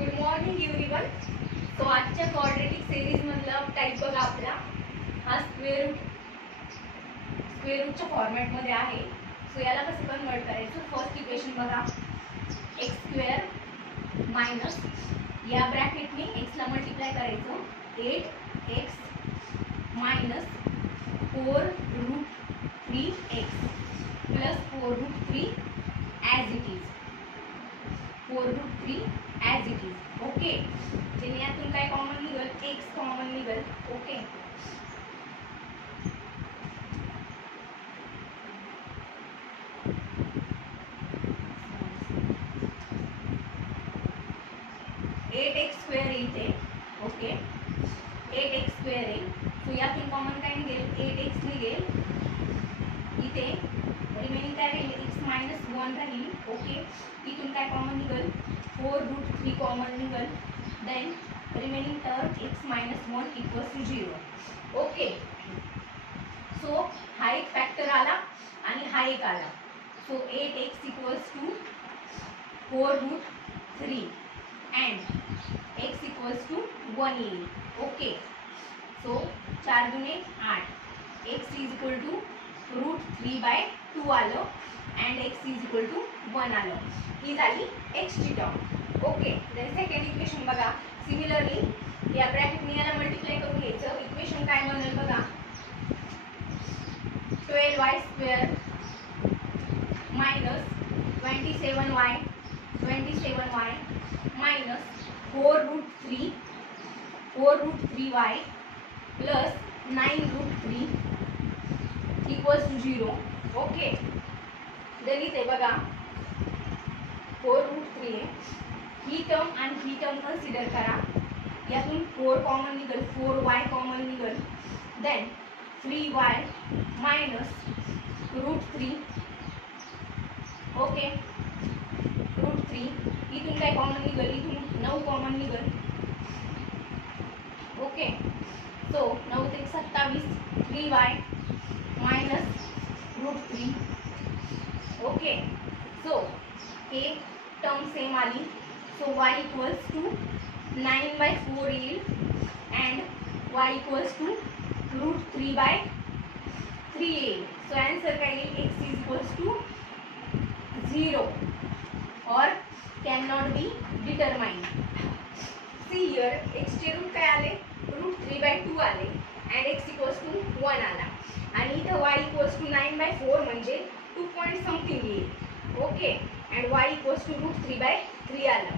Good morning everyone. So आजच्या quadratic series मधला type बघा आपला हा स्क्वेअर रूटच्या फॉर्मॅट मध्ये आहे. सो याला कसं कन्वर्ट करायचं, फर्स्ट इक्वेशन बघा, एक्स स्क्वेअर मायनस या ब्रॅकेटने एक्स ला मल्टिप्लाय करायचं 8x minus 4√3x plus 4√3 as it is 4√3 as it is. Okay, जेणे यातून काय कॉमन निघेल, x कॉमन निघेल. ओके, स्क्वेअर इथे. ओके, 8x स्क्वेअर आहे. सो यातून कॉमन काय निघेल, 8x निघेल. इथे रिमेनिंग काय राहील, x मायनस 1 राहील. ओके, इथून काय कॉमन निघेल, 4√3 कॉमन निघेल. Then remaining term x minus 1 equals to 0. Okay, so हा एक फॅक्टर आला आणि हा एक आला. So 8x equals to 4√3 and x equals to 1 येईल. ओके, सो 4 दुने 8, x इज इक्वल टू √3/2 आलं and x is equal to 1 आलं. ही झाली x ची टर्म. ओके, देन सेकंड इक्वेशन बघा. सिमिलरली या ब्रॅकेटने याला मल्टिप्लाय करून घ्यायचं. इक्वेशन काय बनेल बघा, 12y square minus 27y minus 4√3y plus 9√3 equals to 0. Okay, then इथे बघा 4√3 आहे. ही टर्म आणि ही टर्म कन्सिडर करा. यातून 4 कॉमन निघेल, 4y कॉमन निघेल. Then 3y minus √3. ओके, √3 इथून काय कॉमन निघेल, इथून 9 कॉमन निघेल. ओके, सो 9 ते 27, 3y मायनस √3. ओके, सो हे टर्म सेम आली. सो y इक्वल्स टू 9/4 येईल अँड y इक्वल्स टू √3/3 येईल. सो आन्सर काय येईल, x is equals to 0 or cannot be determined. See here, x चे रूट काय आले, √3/2 आले and x इक्वल्स टू 1 आला आणि इथं y इक्वल्स टू 9/4 म्हणजे 2 पॉइंट समथिंग येईल. Okay, and y equals to √3/3 आलं.